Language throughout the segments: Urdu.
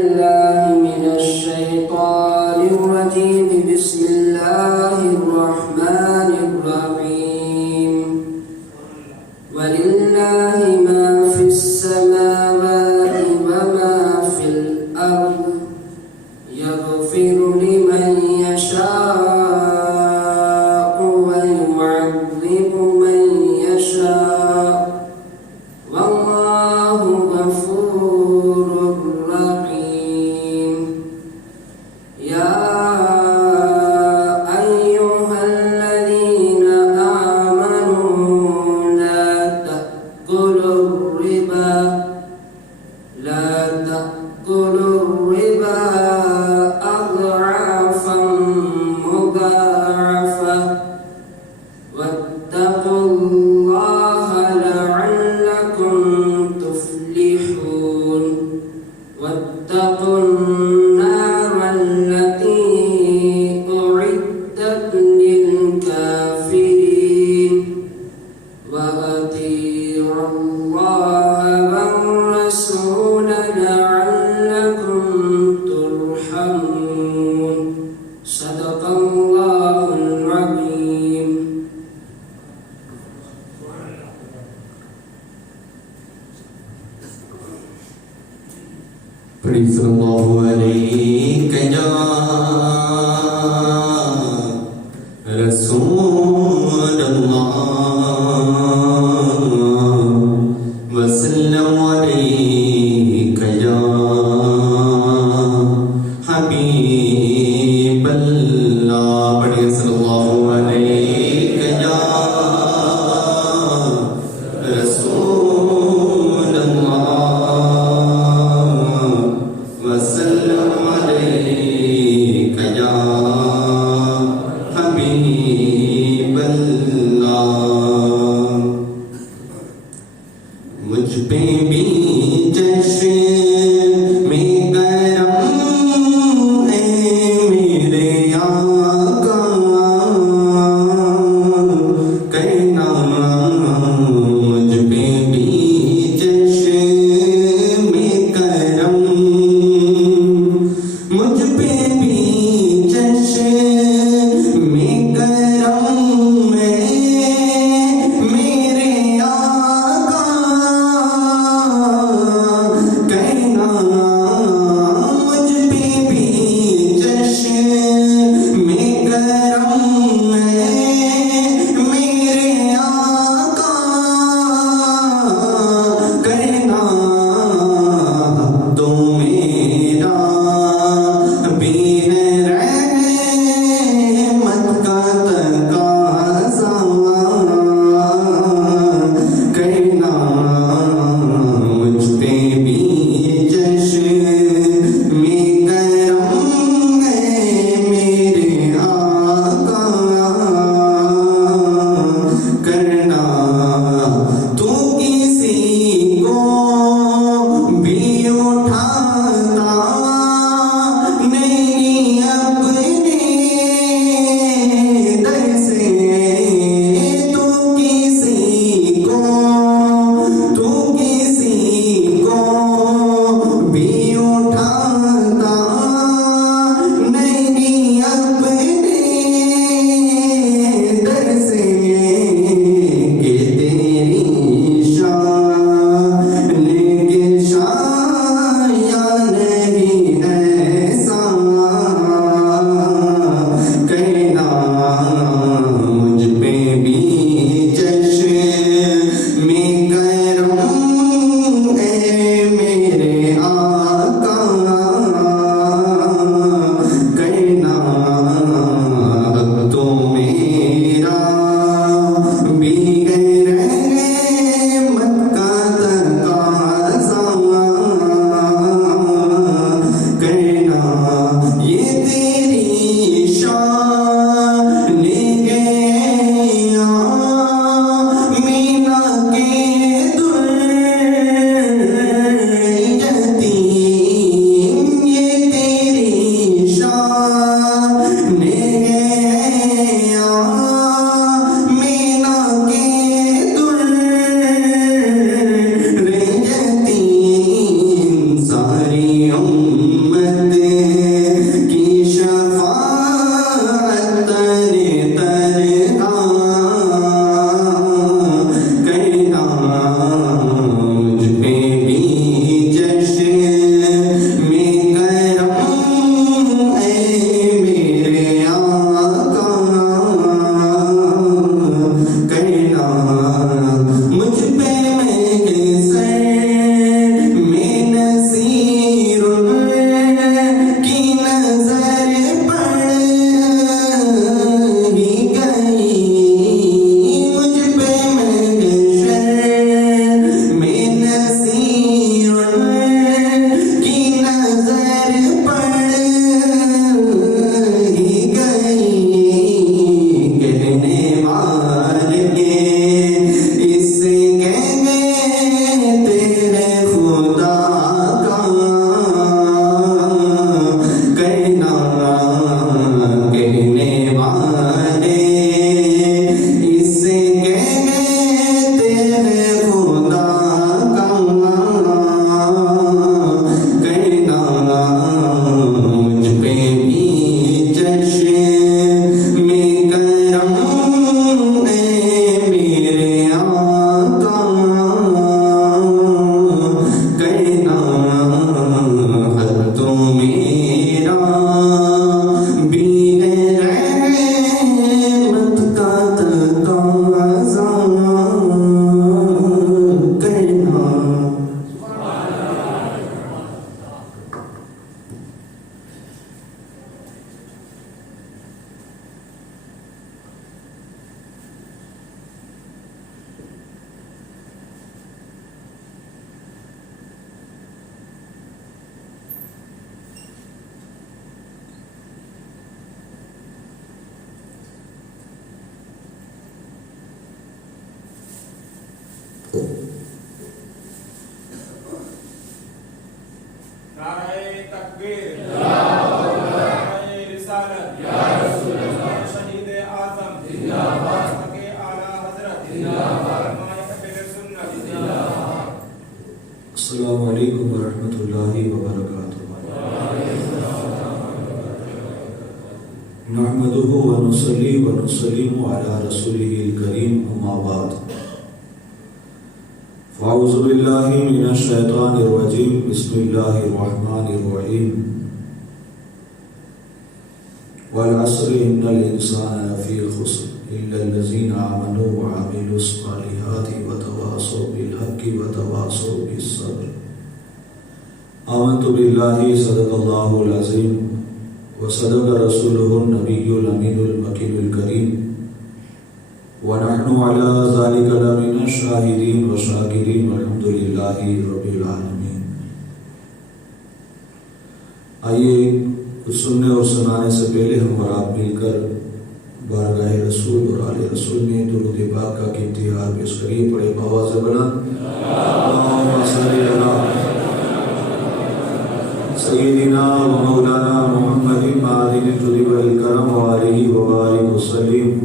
الله من الشيطان الرجيم. بسم الله الرحمن الرحيم. ولله ما في السماوات وما في الأرض يغفر لمن يشاء ويعذب من يشاء والله غفور رحيم. يا أيها الذين آمنوا لا تأكلوا الربا أضعافا مضاعفة واتقوا الله لعلكم تفلحون. واتقوا النار التي أعدت للكافرين وأطيعوا الله والرسول لعلكم ترحمون. صدق الله العظيم. Praise the Lord, alayka Rasulullah wa sallam alayka ya Habiballah. Padhiye sallallahu alayka ya وسلم عليك يا حبيب الله. مجھ پہ بھی جشن میں کرم ہے میرے آقا، کہنا مجھ پہ بھی جشن میں کرم، مجھ پہ بھی جشن میں کرم ہے میرے آقا، تکبیر نعرہ رسالت یا رسول اللہ شہید اعظم زندہ باد کے اعلیٰ حضرت زندہ باد اہل سنت زندہ باد. السلام علیکم ورحمۃ اللہ وبرکاتہ. نحمده ونصلي ونسلم على رسوله الكريم اما بعد. فاعوذ بالله من الشیطان الرجیم. بسم اللہ الرحمن الرحیم. والعصر ان الانسان لفی خسر الا الذين آمنوا وعملوا الصالحات وتواصوا بالحق وتواصوا بالصبر. آمنت بالله صدق اللہ العظیم وصدق رسوله النبي الأمين المكين الكريم ونحن على ذلك لمن الشاهدين والشاكرين والحمد لله رب العالمين. آئیے کچھ سننے اور سنانے سے پہلے ہم اور آپ مل کر بارگاہ رسول اور آل رسول میں درود پاک کا ابتہار پیش کریے. پڑھے بآواز بلند اللہم صلی علی سیدنا و مولانا محمد معدن الجود والکرم وآلہ وبارک وسلم.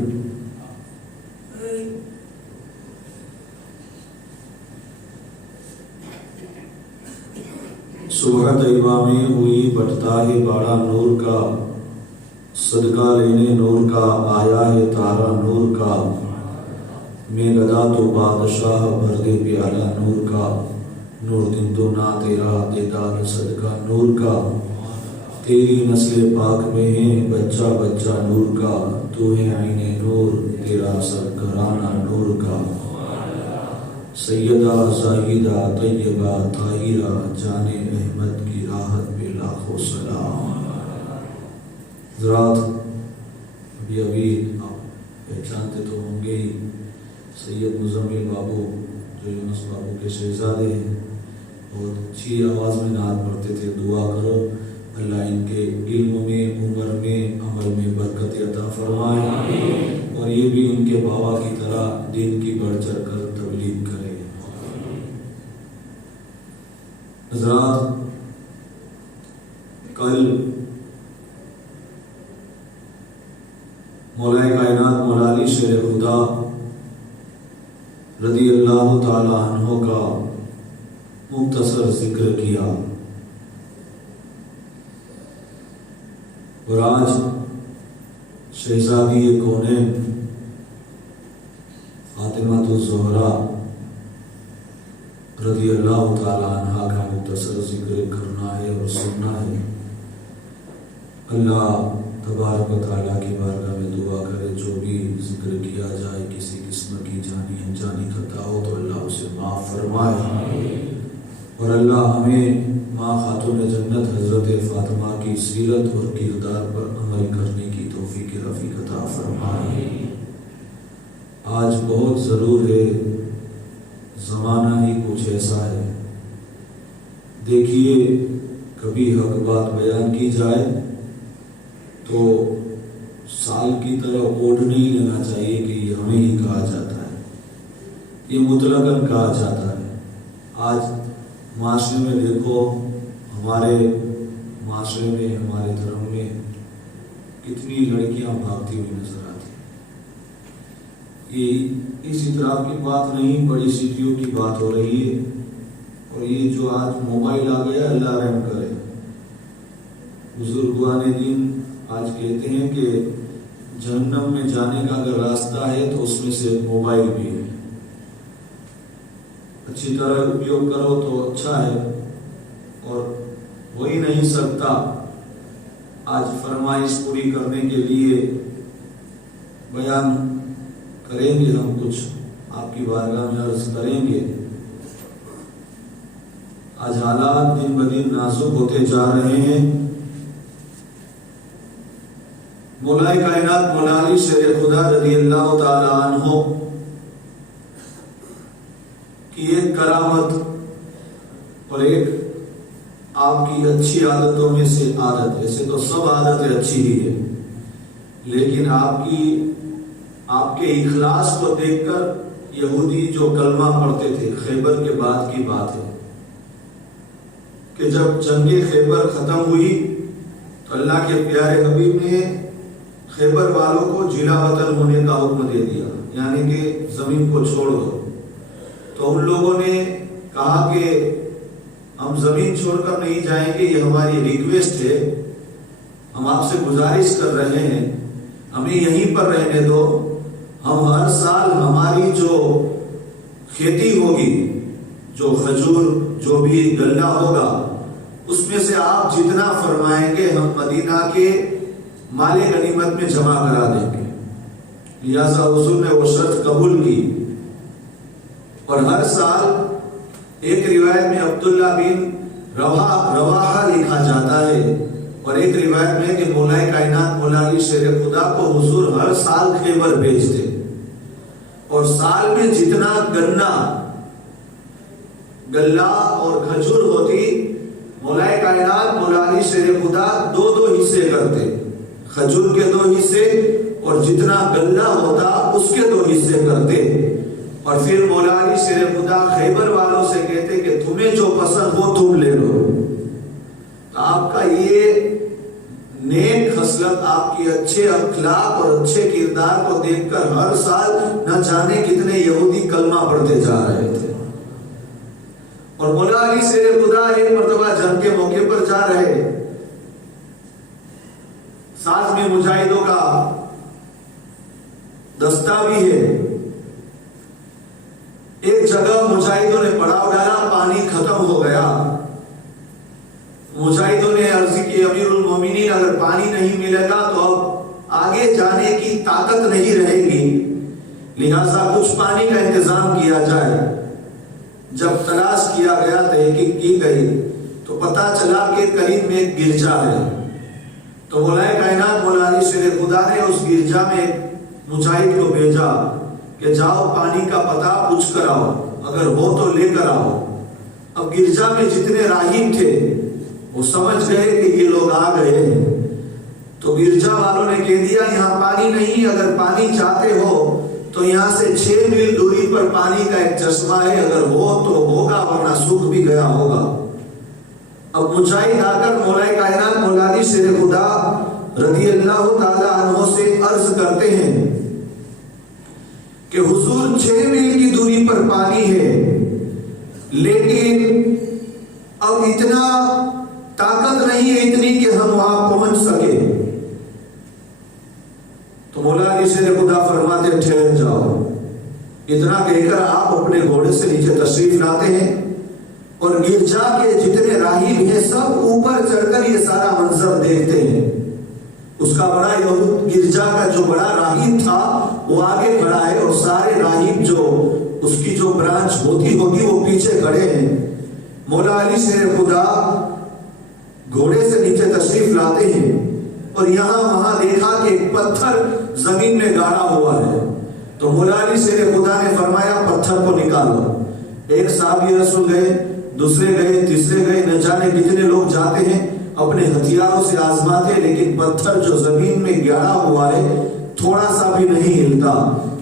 صبح طیبہ میں ہوئی بٹتا ہے باڑا نور کا، صدقہ لینے نور کا آیا ہے تارا نور کا. میں گدا تو بادشاہ بھر دے پیالہ نور کا، نور دن تو نہ تیرا دیدار صدقہ نور کا. تیری نسل پاک میں ہے بچہ بچہ نور کا، تو ہے عین نور تیرا سرکرانہ نور کا. سیدہ زاہدہ طیبہ طاہرہ جان احمد کی راحت پہ لاکھوں سلام. حضرات ابھی آپ پہچانتے تو ہوں گے ہی سید مزمل بابو جو یونس بابو کے شہزادے ہیں، بہت اچھی آواز میں نعت پڑھتے تھے. دعا کرو اللہ ان کے علم میں، عمر میں، عمل میں برکت عطا فرمائے اور یہ بھی ان کے بابا کی طرح دین کی بڑھ چڑھ کر تبلیغ کرے. حضرات کل مولا کائنات مولا علی شیر خدا رضی اللہ تعالی عنہ کا مختصر ذکر کیا اور آج شہزادی کونین فاطمہ الزہرا رضی اللہ تعالی عنہ کا مختصر ذکر کرنا ہے اور سننا ہے. اللہ تبارک و تعالیٰ کی بارگاہ میں دعا کرے جو بھی ذکر کیا جائے کسی قسم کی جانی انجانی خطا ہو تو اللہ اسے معاف فرمائے اور اللہ ہمیں ماں خاتون جنت حضرت فاطمہ کی سیرت اور کردار پر عمل کرنے کی توفیق رفیق عطا فرمائے. آج بہت ضرور ہے، زمانہ ہی کچھ ایسا ہے. دیکھیے کبھی حق بات بیان کی جائے تو سال کی طرح اوڑھ نہیں لینا چاہیے کہ یہ ہمیں ہی کہا جاتا ہے، یہ مطلقاً کہا جاتا ہے. آج معاشرے میں دیکھو، ہمارے معاشرے میں، ہمارے دھرم میں کتنی لڑکیاں بھاگتی ہوئی نظر آتی. یہ اس اطراف کی بات نہیں، بڑی سٹیوں کی بات ہو رہی ہے. اور یہ جو آج موبائل آ گیا، اللہ رحم کرے. بزرگان دین آج کہتے ہیں کہ جہنم میں جانے کا اگر راستہ ہے تو اس میں سے موبائل بھی ہے. اچھی طرح اپیوگ کرو تو اچھا ہے، اور ہو ہی نہیں سکتا. آج فرمائش پوری کرنے کے لیے بیان کریں گے، ہم کچھ آپ کی بارگاہ میں عرض کریں گے. آج حالات دن بدن نازک ہوتے جا رہے ہیں. مولا کائنات مولا علی شیر خدا رضی اللہ تعالی عنہ کی ایک کرامت اور ایک آپ کی اچھی عادتوں میں سے عادت، ایسے تو سب عادتیں اچھی ہی ہے، لیکن آپ کے اخلاص کو دیکھ کر یہودی جو کلمہ پڑھتے تھے، خیبر کے بعد کی بات ہے، کہ جب جنگ خیبر ختم ہوئی تو اللہ کے پیارے حبیب نے خیبر والوں کو جلا وطن ہونے کا حکم دے دیا، یعنی کہ زمین کو چھوڑ دو۔ تو ان لوگوں نے کہا کہ ہم زمین چھوڑ کر نہیں جائیں گے، یہ ہماری ریکویسٹ ہے، ہم آپ سے گزارش کر رہے ہیں، ہمیں یہیں پر رہنے دو، ہم ہر سال ہماری جو کھیتی ہوگی، جو کھجور جو بھی غلہ ہوگا، اس میں سے آپ جتنا فرمائیں گے ہم مدینہ کے مال غنیمت میں جمع کرا دیں گے۔ لہٰذا حضور نے وہ شرط قبول کی، اور ہر سال ایک روایت میں عبداللہ بن رواحہ لکھا جاتا ہے، اور ایک روایت میں کہ مولا کائنات مولا علی شیر خدا کو حضور ہر سال خیبر بھیجتے، اور سال میں جتنا غلہ اور کھجور ہوتی، مولا کائنات مولا علی شیر خدا دو حصے کرتے، کھجور کے 2 حصے اور جتنا غلہ ہوتا اس کے 2 حصے کرتے، اور پھر مولا علی شیر خدا خیبر والوں سے کہتے کہ تمہیں جو پسند ہو تم لے لو۔ تو آپ کا یہ نیک خصلت، آپ کی اچھے اخلاق اور اچھے کردار کو دیکھ کر ہر سال نہ جانے کتنے یہودی کلمہ پڑھتے جا رہے تھے۔ اور مولا علی شیر خدا ایک مرتبہ جنگ کے موقع پر جا رہے، ساتھ میں مجاہدوں کا دستہ بھی ہے۔ ایک جگہ مجاہدوں نے پڑاؤ ڈالا، پانی ختم ہو گیا، مجاہدوں نے عرض کی امیر المومنین اگر پانی نہیں ملے گا تو اب آگے جانے کی طاقت نہیں رہے گی، لہذا کچھ پانی کا انتظام کیا جائے۔ جب تلاش کیا گیا، تحقیق کی گئی تو پتا چلا کہ قریب میں ایک گرجا ہے، تو مولا کائنات مولا علی شیر خدا نے اس گرجا میں مجاہد کو بھیجا کہ جاؤ پانی کا پتہ پوچھ کر آؤ، اگر ہو تو لے کر آؤ۔ اب گرجا میں جتنے راہب تھے وہ سمجھ گئے کہ یہ لوگ آ گئے ہیں، تو گرجا والوں نے کہہ دیا یہاں پانی نہیں، اگر پانی چاہتے ہو تو یہاں سے 6 میل دوری پر پانی کا ایک چشمہ ہے، اگر ہو تو ہوگا ورنہ سوکھ بھی گیا ہوگا۔ اب مجاہد آ کر مولا کائنات مولا علی شیر خدا رضی اللہ تعالی عنہ سے عرض کرتے ہیں کہ حضور 6 میل کی دوری پر پانی ہے، لیکن اب اتنا طاقت نہیں ہے اتنی کہ ہم وہاں پہنچ سکے۔ تو مولا علی شیر خدا فرماتے ٹھہر جاؤ، اتنا کہہ کر آپ اپنے گھوڑے سے نیچے تشریف لاتے ہیں، اور گرجا کے جتنے راہب ہیں سب اوپر چڑھ کر یہ سارا منظر دیکھتے ہیں۔ اس کا بڑا گرجا کا جو بڑا راہب تھا وہ آگے کھڑا ہے، اور سارے راہب جو اس کی جو برانچ ہوتی ہوگی وہ پیچھے کھڑے ہیں۔ مولا علی شیر خدا گھوڑے سے نیچے تشریف لاتے ہیں، اور یہاں وہاں دیکھا کہ ایک پتھر زمین میں گاڑا ہوا ہے، تو مولا علی شیر خدا نے فرمایا پتھر کو نکالو۔ ایک صحابی رسول گئے، دوسرے گئے، تیسرے گئے، نہ جانے کتنے لوگ جاتے ہیں اپنے ہتھیاروں سے آزماتے، لیکن پتھر جو زمین میں گاڑا ہوا ہے تھوڑا سا بھی نہیں ہلتا۔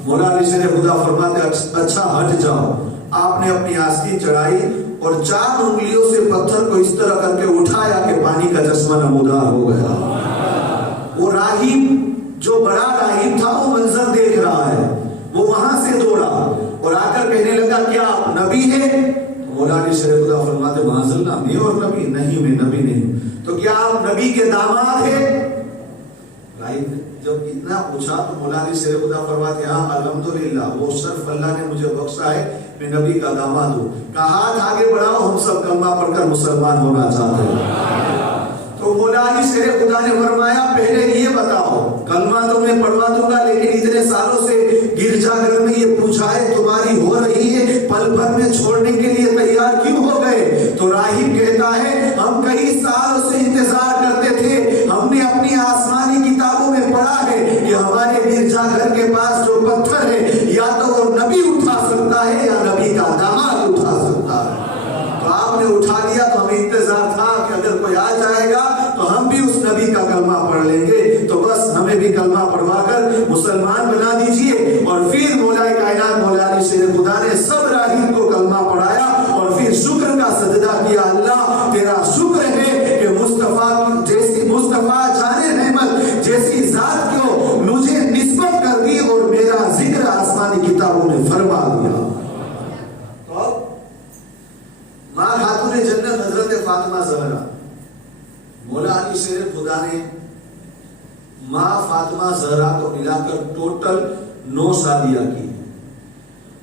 مولا علی شیر خدا فرماتے اچھا ہٹ جاؤ۔ آپ نے اپنی آستین چڑھائی اور 4 انگلیوں سے پتھر کو اس طرح کر کے اٹھایا کہ پانی کا چشمہ نمودار ہو گیا۔ وہ راہب جو بڑا راہب تھا وہ منظر دیکھ رہا ہے، وہ وہاں سے دوڑا اور آ کر کہنے لگا کیا آپ نبی ہیں؟ مولا علی شیر خدا فرماتے معاذ اللہ میں اور نبی نہیں، میں نبی نہیں۔ تو کیا آپ نبی کے داماد ہیں؟ راہب جب اتنا پوچھا تو مولا علی شیر خدا فرماتے ہاں الحمدللہ، وہ شرف اللہ نے مجھے بخشا ہے، میں نبی کا داماد ہوں۔ کہا ہاتھ آگے بڑھاؤ، ہم سب کلمہ پڑھ کر مسلمان ہونا چاہتے ہیں۔ تو مولا علی شیر خدا نے فرمایا پہلے یہ بتاؤ، کلمہ تو میں پڑھوا دوں گا، لیکن اتنے سالوں سے گرجا گھر میں یہ پوچھا ہے تمہاری ہو رہی ہے، پل بھر میں چھوڑنے کے لیے تیار کیوں ہو گئے؟ تو راہب کہتا ہے ہم کئی سالوں سے انتظار کرتے تھے، ہم نے اپنی آسمانی کتابوں میں پڑھا ہے کہ ہمارے گرجا گھر کے پاس جو پتھر ہے یا تو وہ نبی اٹھا سکتا ہے یا نبی کا داماد اٹھا سکتا ہے۔ تو آپ نے اٹھا لیا، تو ہمیں انتظار تھا کہ اگر کوئی آ جائے گا تو ہم بھی اس نبی کا کلمہ پڑھ لیں گے، تو بس ہمیں بھی کلمہ پڑھوا کر مسلمان بنا دیجئے۔ اور پھر مولا کائنات مولا علی شیر خدا نے سب راہب کو کلمہ پڑھایا، اور پھر شکر کا سجدہ کیا، اللہ تیرا خاتون جنت حضرت فاطمہ زہرا، مولا علی شیر خدا نے ماں فاطمہ زہرا کو ملا کر ٹوٹل 9 شادیاں کی،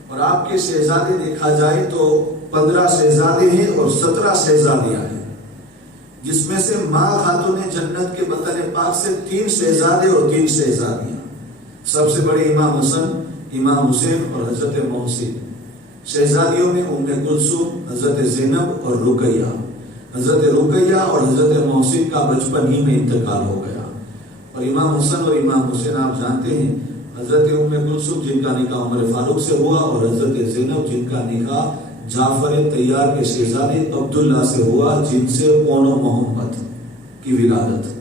اور آپ کے شہزادے دیکھا جائے تو 15 شہزادے ہیں اور 17 شہزادیاں ہیں، جس میں سے ماں خاتون جنت کے وطن پاک سے 3 شہزادے اور 3 شہزادیاں، سب سے بڑے امام حسن، امام حسین اور حضرت محسن۔ شہزادیوں میں ام کلثوم، حضرت زینب اور رقیہ۔ حضرت رقیہ اور حضرت محسن کا بچپن ہی میں انتقال ہو گیا، اور امام حسن اور امام حسین آپ جانتے ہیں، حضرت ام کلثوم جن کا نکاح عمر فاروق سے ہوا، اور حضرت زینب جن کا نکاح جعفر طیار کے شہزادے عبداللہ سے ہوا، جن سے اون و محمد کی ولادت۔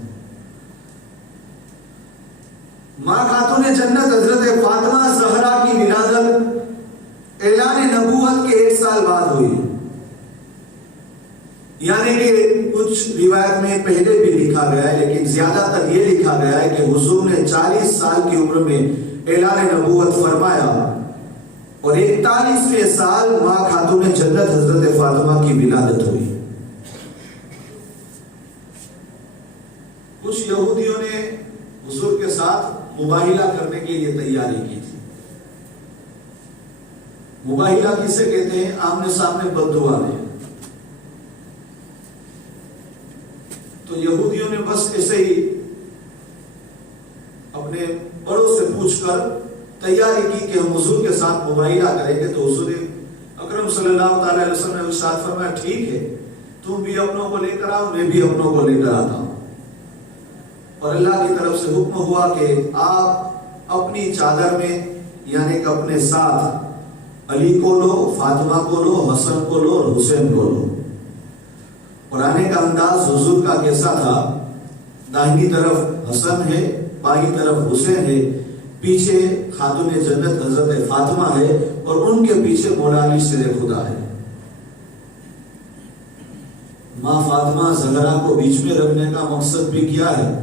ماں خاتون جنت حضرت فاطمہ زہرا کی ولادت اعلان نبوت کے 1 سال بعد ہوئی، یعنی کہ کچھ روایت میں پہلے بھی لکھا گیا ہے، لیکن زیادہ تر یہ لکھا گیا ہے کہ حضور نے 40 سال کی عمر میں اعلان نبوت فرمایا، اور 41ویں سال ماں خاتون جنت حضرت فاطمہ کی ولادت ہوئی۔ کچھ یہودیوں نے حضور کے ساتھ مباہلہ کرنے کے لیے تیاری کی تھی۔ مباہلہ کسے کہتے ہیں؟ آمنے سامنے بددعا لے۔ تو یہودیوں نے بس ایسے ہی اپنے بڑوں سے پوچھ کر تیاری کی کہ ہم حضور کے ساتھ مباہلہ کریں گے، تو حضور اکرم صلی اللہ تعالی علیہ وسلم نے ارشاد فرمایا ٹھیک ہے، تم بھی اپنوں کو لے کر آؤ، میں بھی اپنوں کو لے کر آتا ہوں۔ اور اللہ کی طرف سے حکم ہوا کہ آپ اپنی چادر میں یعنی کہ اپنے ساتھ علی کو لو، فاطمہ کو لو، حسن کو لو اور حسین کو لو۔ اور آنے کا انداز حضور کا کیسا تھا؟ داہنی طرف حسن ہے، بائیں طرف حسین ہے، پیچھے خاتون جنت حضرت فاطمہ ہے، اور ان کے پیچھے مولا علی شیر خدا ہے۔ ماں فاطمہ زہرا کو بیچ میں رکھنے کا مقصد بھی کیا ہے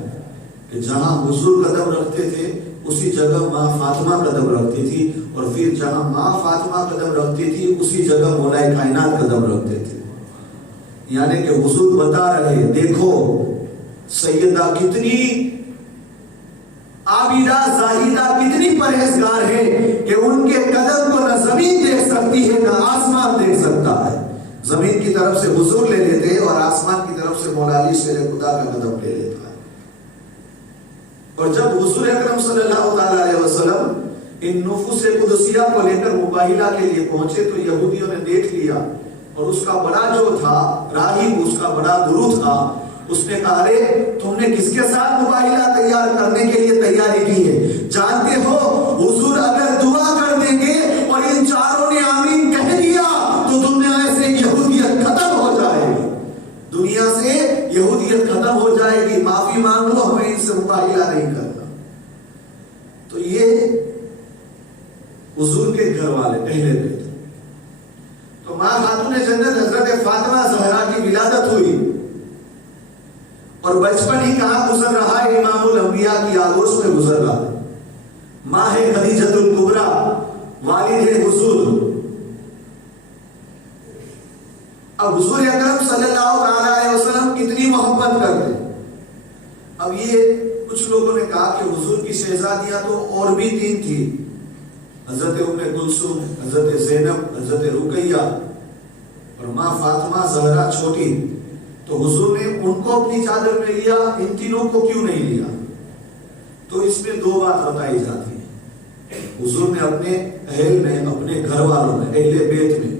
کہ جہاں حضور قدم رکھتے تھے اسی جگہ ماں فاطمہ قدم رکھتی تھی، اور پھر جہاں ماں فاطمہ قدم رکھتی تھی اسی جگہ مولا کائنات قدم رکھتے تھے۔ یعنی کہ حضور بتا رہے دیکھو سیدہ کتنی عابدہ زاہدہ کتنی پرہیزگار ہے کہ ان کے قدم کو نہ زمین دیکھ سکتی ہے نہ آسمان دیکھ سکتا ہے۔ زمین کی طرف سے حضور لے لیتے ہیں اور آسمان کی طرف سے مولا علی شیر خدا کا قدم لے لیتا ہے۔ اور جب حضور اکرم صلی اللہ تعالی علیہ وسلم ان نفوس قدسیہ کو لے کر مباہلہ کے لیے پہنچے تو یہودیوں نے دیکھ لیا، اور اس کا بڑا جو تھا راہب، اس کا بڑا گرو تھا، اس نے کہا ارے تم نے کس کے ساتھ مباہلہ تیار کرنے کے لیے تیاری کی ہے؟ جانتے ہو حضور اگر دعا کر دیں گے اور ان چاروں نے آمین کہہ دیا تو دنیا سے یہودیت ختم ہو جائے گی، دنیا سے یہودیت ختم ہو جائے گی، معافی مانگ لو، ہمیں ان سے مباہلہ نہیں کرنا۔ تو یہ حضور کے گھر والے پہلے بیٹے، تو ماں خاتون جنت حضرت فاطمہ زہرا کی ولادت ہوئی، اور بچپن ہی کہاں گزر رہا ہے؟ امام الانبیاء کی آغوش میں گزر رہا ہے۔ ماں ہے خدیجۃ الکبریٰ، والد ہے حضور۔ اب حضور اکرم صلی اللہ علیہ وسلم کتنی محبت کرتے۔ اب یہ کچھ لوگوں نے کہا کہ حضور کی شہزادیاں تو اور بھی 3 تھی، حضرت ام کلثوم، حضرت زینب، حضرت رقیہ، اور ماں فاطمہ زہرا چھوٹی، تو حضور نے ان کو اپنی چادر میں لیا، ان تینوں کو کیوں نہیں لیا؟ تو اس میں 2 بات بتائی جاتی ہے۔ حضور نے اپنے اہل میں، اپنے گھر والوں میں، اہل بیت میں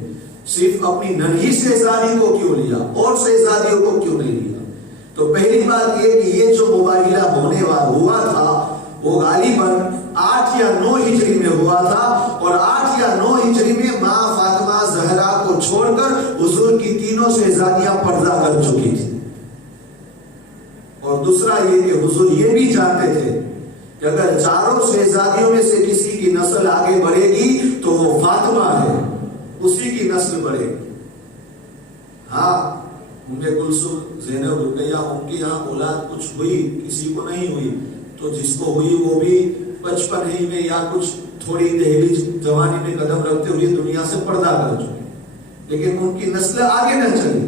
صرف اپنی ننھی شہزادی کو کیوں لیا اور شہزادیوں کو کیوں نہیں لیا؟ تو پہلی بات یہ کہ یہ جو مباہلہ ہونے والا ہوا تھا وہ غالباً 8 یا 9 ہجری میں ہوا تھا، اور 8 یا 9 ہجری میں ماں فاطمہ زہرا کو چھوڑ کر حضور کی تینوں شہزادیاں پردہ کر چکی تھی۔ اور دوسرا یہ کہ حضور یہ بھی جانتے تھے کہ اگر چاروں شہزادیوں میں سے کسی کی نسل آگے بڑھے گی تو وہ فاطمہ ہے، اسی کی نسل بڑھے گی۔ ہاں ام کلثوم، زینب، رقیہ، ان کی یہاں اولاد کچھ ہوئی، کسی کو نہیں ہوئی، تو جس کو ہوئی وہ بھی بچپن ہی میں یا کچھ تھوڑی دہلی جوانی میں قدم رکھتے ہوئے دنیا سے پردہ کر چکے۔ لیکن ان کی نسل آگے نہ چلی.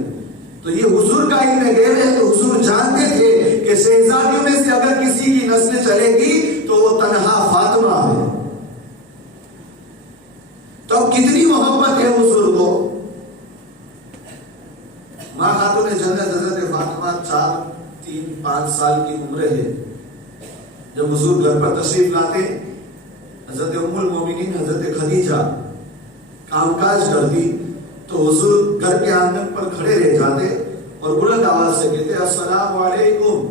تو یہ حضور کا علم غیب ہے. تو حضور جانتے تھے کہ شہزادیوں میں سے اگر کسی کی نسل چلے گی تو وہ تنہا فاطمہ ہے. تو اب کتنی محبت ہے حضور کو. ماں خاتون جنت حضرت فاطمہ 4-3-5 سال کی عمر ہے جب حضور گھر پر تشریف لاتے. حضرت ام المومنین حضرت خدیجہ کام کاج کرتی تو حضور گھر کے آنگن پر کھڑے رہ جاتے اور بلند آواز سے کہتے السلام علیکم.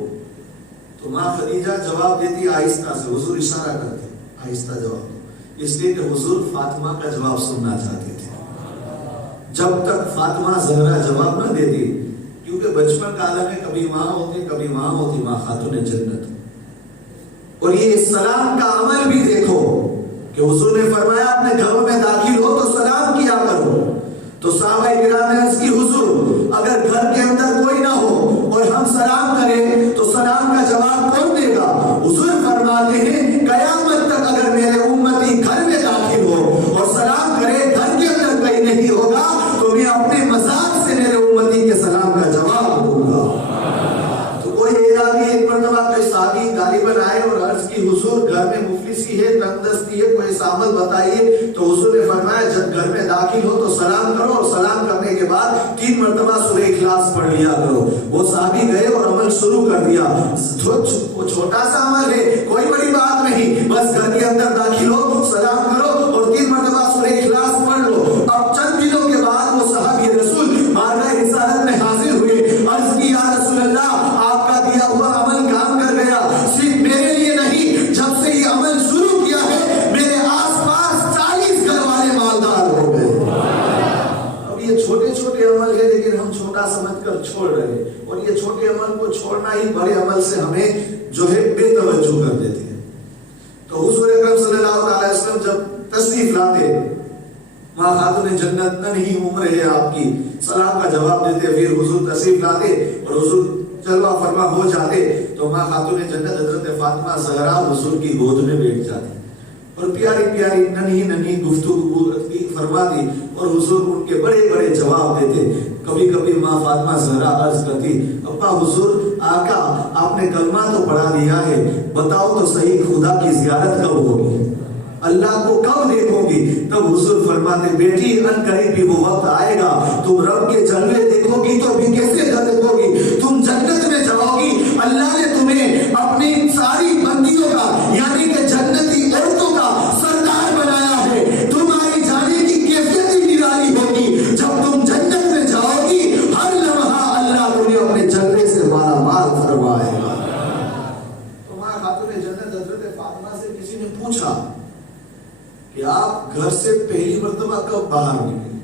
تو ماں خدیجہ جواب دیتی آہستہ سے. حضور اشارہ کرتے آہستہ جواب دو، اس لیے کہ حضور فاطمہ کا جواب سننا چاہتے تھے. جب تک فاطمہ زہرا جواب نہ دیتی، کیونکہ بچپن کا عالم ہے، کبھی ماں ہوتی کبھی ماں ہوتی، ماں خاتون جنت. اور یہ سلام کا عمل بھی دیکھو کہ حضور نے فرمایا اپنے گھروں میں داخل ہو تو سلام کیا کرو. تو صحابہ کرام نے عرض کی حضور اگر گھر کے اندر کوئی نہ ہو اور ہم سلام کریں تو سلام کا جواب کون دے گا؟ حضور فرماتے ہیں قیامت تک اگر میرے امتی گھر میں داخل ہو اور سلام کرے گھر کے اندر کوئی نہیں ہوگا تو میں اپنے مذاق سے میرے امتی کے سلام کا جواب دوں گا. تو کوئی ایک مرتبہ کوئی صحابی غالباً آئے اور عرض کی حضور گھر میں مفلسی ہے، تنگ دستی ہے، کوئی عمل بتائیے. تو حضور نے فرمایا جب گھر میں داخل ہو تو سلام کرو اور سلام کرنے کے بعد 3 مرتبہ سورہ اخلاص پڑھ لیا کرو. وہ صحابی گئے اور عمل شروع کر دیا. چھوٹا سا عمل ہے، کوئی بڑی بات نہیں، بس گھر کے اندر داخل ہو سلام کرو اور 3 مرتبہ سورہ اخلاص پڑھ لو. اب چند دنوں کے بعد وہ صحابی رسول بارگاہ رسالت میں حاضر ہوئے. عرض کی یا رسول اللہ آپ کا دیا ہوا عمل کام کر گیا. صرف میرے لیے نہیں، جب سے یہ عمل شروع کیا ہے میرے آس پاس 40 گھر والے مالدار ہو گئے. اب یہ چھوٹے چھوٹے عمل ہے لیکن ہم چھوٹا سمجھ کر چھوڑ رہے، اور یہ چھوٹے عمل کو چھوڑنا ہی بڑے عمل سے ہمیں جو ہے بے توجہ کر دیتے ہیں. تو حضور اکرم صلی اللہ علیہ وسلم جب تشریف لاتے، ماں خاتون جنت ننھی عمر ہے آپ کی، سلام کا جواب دیتے. پھر حضور تشریف لاتے اور حضور جلوہ فرما ہو جاتے تو ماں خاتون جنت حضرت فاطمہ زہرا حضور کی گود میں بیٹھ جاتی اور پیاری پیاری ننھی گفتگو فرماتی اور حضور ان کے بڑے بڑے جواب دیتے. کبھی کبھی ماں فاطمہ زہرا عرض کرتی ابا حضور آقا آپ نے کلمہ تو پڑھا دیا ہے، بتاؤ تو صحیح خدا کی زیارت کب ہوگی، اللہ کو کب دیکھو گی؟ تب حضور فرماتے بیٹی ان قریب بھی وہ وقت آئے گا تم رب کے جلوے دیکھو گی تو بھی کیسے دیکھو گی، تم جنت میں جاؤ گی. اللہ نے تمہیں اپنی ساری بندیوں کا یعنی کہ جنتی عورتوں کا سردار بنایا ہے. تمہاری جانے کی کیفیت ہی نرالی ہوگی جب تم جنت میں جاؤ گی. ہر لمحہ اللہ تمہیں اپنے جلوے سے مالا مال فرمائے گا. تو ماں خاتون جنت حضرت فاطمہ سے کسی نے پوچھا کہ آپ گھر سے پہلی مرتبہ کب باہر نکلے؟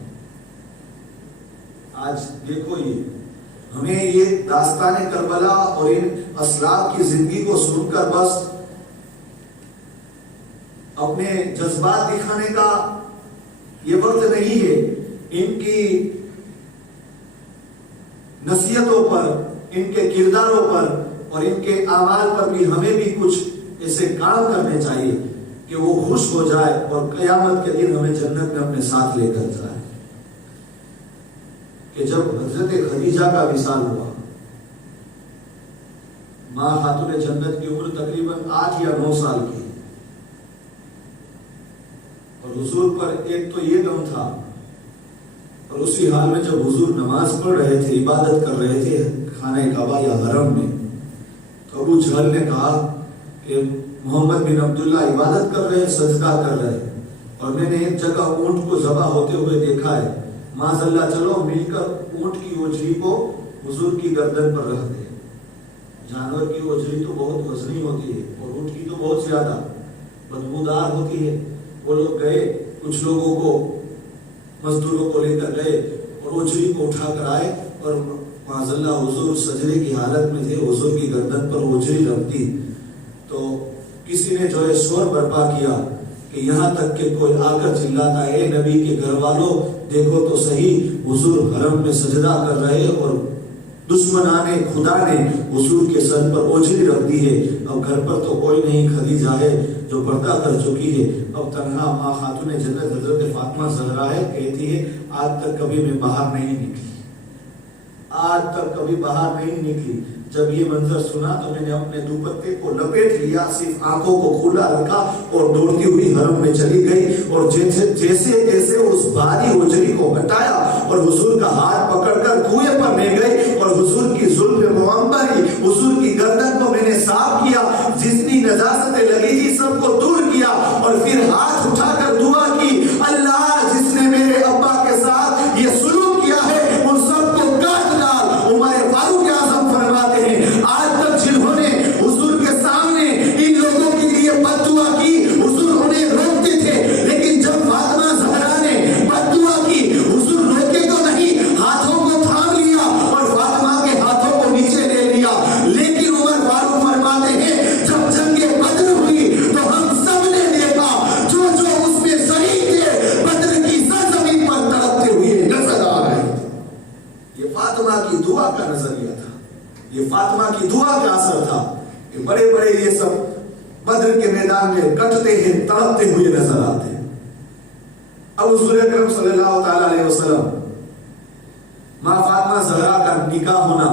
آج دیکھو یہ ہمیں یہ داستان کربلا اور ان اسلاف کی زندگی کو سن کر بس اپنے جذبات دکھانے کا یہ وقت نہیں ہے. ان کی نصیحتوں پر، ان کے کرداروں پر اور ان کے اعمال پر بھی ہمیں بھی کچھ ایسے کام کرنے چاہیے کہ وہ خوش ہو جائے اور قیامت کے دن ہمیں جنت میں اپنے ساتھ لے کر جائے. کہ جب حضرت خدیجہ کا وصال ہوا، ماں خاتون جنت کی عمر تقریباً 8 یا 9 سال کی، اور حضور پر ایک تو یہ غم تھا، اور اسی حال میں جب حضور نماز پڑھ رہے تھے، عبادت کر رہے تھے خانہ کعبہ یا حرم میں، تو ابو جہل نے کہا کہ محمد بن عبداللہ عبادت کر رہے، سجدہ کر رہے، اور میں نے ایک جگہ اونٹ کو ذبح ہوتے ہوئے دیکھا ہے، معاذ اللہ چلو مل کر اونٹ کی اوجری کو حضور کی گردن پر رکھ دیں. جانور کی اوجری تو بہت وزنی ہوتی ہے اور اونٹ کی تو بہت زیادہ بدبودار ہوتی ہے. وہ لوگ گئے، کچھ لوگوں کو مزدوروں کو لے کر گئے اور اوجری کو اٹھا کر آئے، اور معاذ اللہ حضور سجدے کی حالت میں تھے، حضور کی گردن پر اوجری رکھ دی. تو کسی نے جو ہے شور برپا کیا کہ یہاں تک کہ کوئی آ کر چلاتا ہے اے نبی کے گھر والوں دیکھو تو صحیح، حضور حرم میں سجدہ کر رہے اور دشمنان خدا نے حضور کے سر پر اوجری رکھ دی ہے. اب گھر پر تو کوئی نہیں، خدیجہ ہے جو پردہ کر چکی ہے، اب تنہا ماں خاتون جنت حضرت فاطمہ زہرا ہے، کہتی ہے آج تک کبھی میں باہر نہیں نکلی، آج تک کبھی باہر نہیں نکلی۔ جب یہ منظر سنا تو میں نے اپنے دوپٹے کو لپیٹ لیا، صرف آنکھوں کو کھلا رکھا اور دوڑتی ہوئی حرم میں چلی گئی، اور جیسے اس بھاری ہوجری کو ہٹایا اور حضور کا ہاتھ پکڑ کر کنویں پر لے گئی، اور حضور کی زلف معمبری، حضور کی گردن کو میں نے صاف کیا، جتنی نجاستیں لگی تھی سب کو دور کیا، اور پھر ہاتھ اٹھا کر دعا کی، اللہ جس نے میرے ابا کے ساتھ یہ سلوک کیا ہے ان سب کو کاٹ ڈال۔ عمر فاروق اعظم فرماتے ہیں آج تک جنہوں نے حضور کے سامنے ان لوگوں کے لیے بد دعا کی، حضور انہیں روکتے تھے، لیکن جب فاطمہ زہرا نے بد دعا کی حضور روکے تو نہیں، ہاتھوں کو تھام لیا اور فاطمہ کے ہاتھوں کو نیچے لے لیا۔ لیکن عمر فاروق فرماتے ہیں جب جنگ بدر ہوئی تو ہم سب نے دیکھا جو اس میں شہید تھے بدر کی سرزمین پر تڑپتے ہوئے نظر آ رہے تھے۔ یہ فاطمہ کی دعا کا نظریہ تھا، یہ فاطمہ کی دعا کا اثر تھا کہ بڑے بڑے یہ سب بدر کے میدان میں کٹتے ہیں، تڑپتے ہوئے نظر آتے ہیں۔ اب حضور اکرم صلی اللہ تعالی علیہ وسلم ماں فاطمہ زہرا کا نکاح ہونا،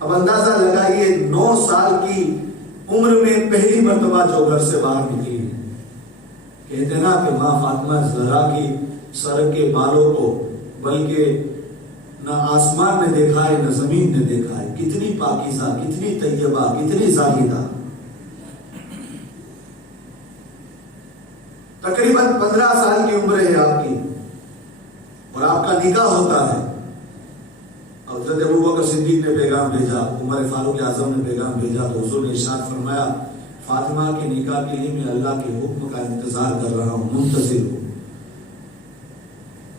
اب اندازہ لگائیے 9 سال کی عمر میں پہلی مرتبہ جو گھر سے باہر نکلی، کہتے نا کہ ماں فاطمہ زہرا کی سر کے بالوں کو بلکہ نہ آسمان نے دیکھا ہے نہ زمین نے دیکھا ہے، کتنی پاکیزہ، کتنی طیبہ، کتنی زاہدہ۔ تقریباً 15 سال کی عمر ہے آپ کی اور آپ کا نکاح ہوتا ہے۔ حضرت ابوبکر صدیق نے پیغام بھیجا، عمر فاروق اعظم نے پیغام بھیجا، تو حضور نے ارشاد فرمایا فاطمہ کے نکاح کے لیے میں اللہ کے حکم کا انتظار کر رہا ہوں، منتظر ہوں۔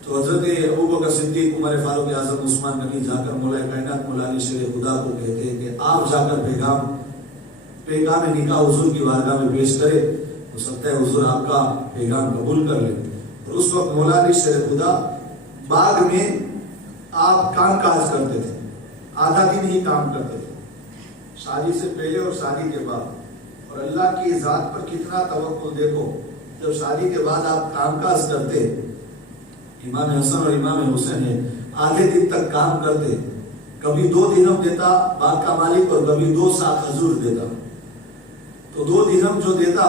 تو حضرت ابوبکر صدیق، عمر فاروق اعظم، عثمان غنی جا کر مولا کائنات مولا علی شیر خدا کو کہتے ہیں کہ آپ جا کر پیغام نکاح حضور کی بارگاہ میں پیش کرے، ہو سکتا ہے حضور آپ کا پیغام قبول کر لیں۔ اور اس وقت مولا علی شیر خدا باغ میں آپ کام کاج کرتے تھے، آدھا دن ہی کام کرتے تھے، شادی سے پہلے اور شادی کے بعد۔ اور اللہ کی ذات پر کتنا توکل دیکھو، جب شادی کے بعد آپ کام کاج کرتے، امام حسن اور امام حسین ہے آدھے دن تک کام کرتے، کبھی 2 درہم دیتا باغ کا مالک اور کبھی 2 سا کھجور دیتا، تو 2 درہم جو دیتا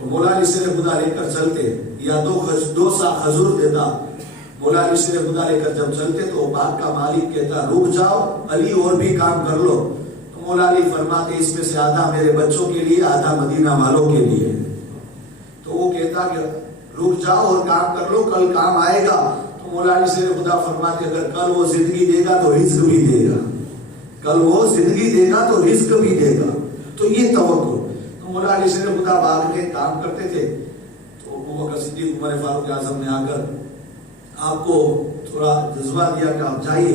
وہ مولا علی شیر خدا لے کر چلتے، یا 2 سا کھجور دیتا مولا علی شیر خدا لے کر جب چلتے تو باغ کا مالک کہتا رک جاؤ علی اور بھی کام کر لو، تو مولا علی فرماتے اس میں سے آدھا میرے بچوں کے لیے آدھا مدینہ والوں کے لیے، تو وہ کہتا کہ رک جاؤ اور کام کر لو، کل کام آئے گا۔ تو مولا علی شیر خدا فرماتے اگر کل وہ زندگی دے گا تو رزق بھی دے گا، کل وہ زندگی دے گا تو رزق بھی دے گا، تو یہ توکل۔ تو مولا علی شیر خدا باغ میں کام کرتے تھے، تو ابوبکر صدیق، عمر فاروق اعظم نے آ کر آپ کو تھوڑا جذبہ دیا کہ آپ جائیے،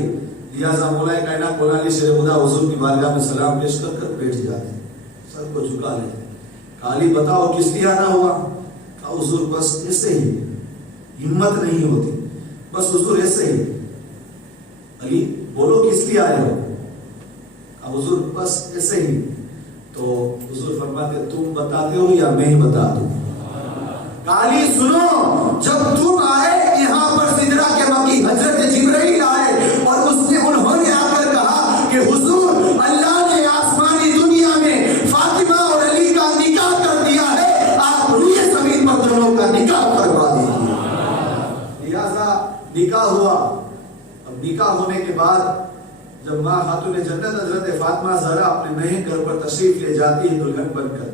لہٰذا مولا کائنات مولا علی شیر خدا حضور کی بارگاہ میں سلام پیش کر کر بیٹھ جاتے، سر کو جھکا لیتے، کہ علی بتاؤ کس لیے آنا ہوا؟ حضور بس ایسے ہی، ہمت نہیں ہوتی، بس حضور ایسے ہی۔ علی بولو کس لیے آئے ہو؟ حضور بس ایسے ہی۔ تو حضور فرماتے تم بتاتے ہو یا میں ہی بتا دوں؟ علی سنو، جب تم آئے یہاں پر سدرہ کے مکی حضرت جبرائیل آئے اور انہوں نے آ کر کہا کہ حضور اللہ نے آسمانی دنیا میں فاطمہ اور علی کا نکاح کر دیا ہے، آپ روئے زمین پر دونوں کا نکاح کروا دیجیے۔ لہذا نکاح ہوا۔ اب نکاح ہونے کے بعد جب ماں خاتون جنت حضرت فاطمہ زہرا اپنے نئے گھر پر تشریف لے جاتی ہے دلہن بن کر،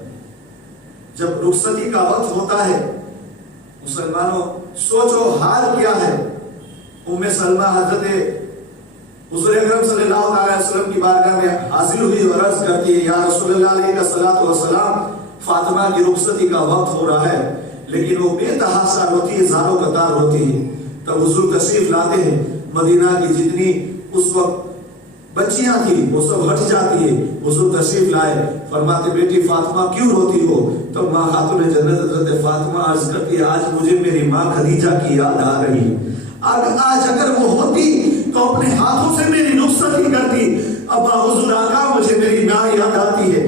جب رخصتی کا وقت ہوتا ہے، مسلمانوں سوچو حال کیا ہے۔ ام سلمہ حضرت حضور اکرم صلی اللہ علیہ وسلم کی بارگاہ میں حاضر ہوئی اور عرض کرتی ہے یا رسول اللہ علیہ الصلوۃ والسلام، فاطمہ کی رخصتی کا وقت ہو رہا ہے، لیکن وہ بے تحاشا روتی ہے، زاروں قطار روتی ہے۔ تب حضور تشریف لاتے ہیں، مدینہ کی جتنی اس وقت بچیاں تھیں وہ سب ہٹ جاتی ہے، حضور تشریف لائے، فرماتے بیٹی فاطمہ کیوں روتی ہو؟ تب ماں خاتون جنت حضرت فاطمہ عرض کرتی ہے آج مجھے میری ماں خدیجہ کی یاد آ رہی ہے، آج اگر وہ ہوتی تو اپنے ہاتھوں سے میری رخصتی کرتی، ابا حضور آقا مجھے میری ماں یاد آتی ہے۔